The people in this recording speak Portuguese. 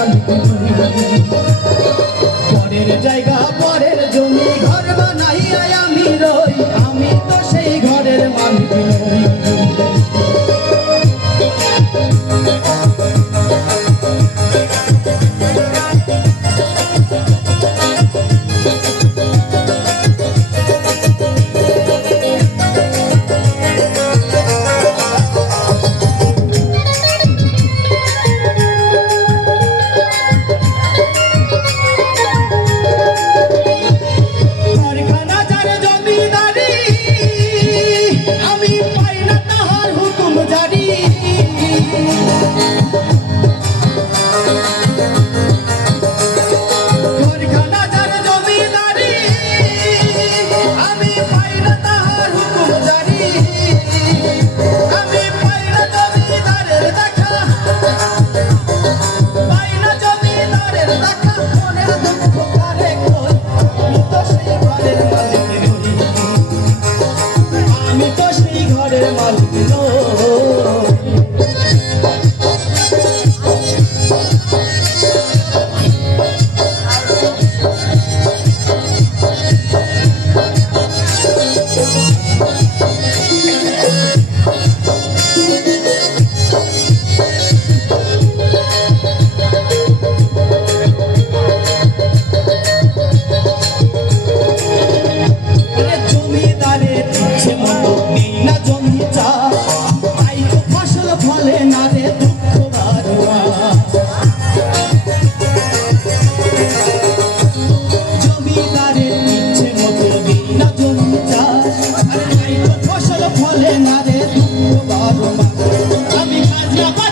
Thank you. Sabe, mas...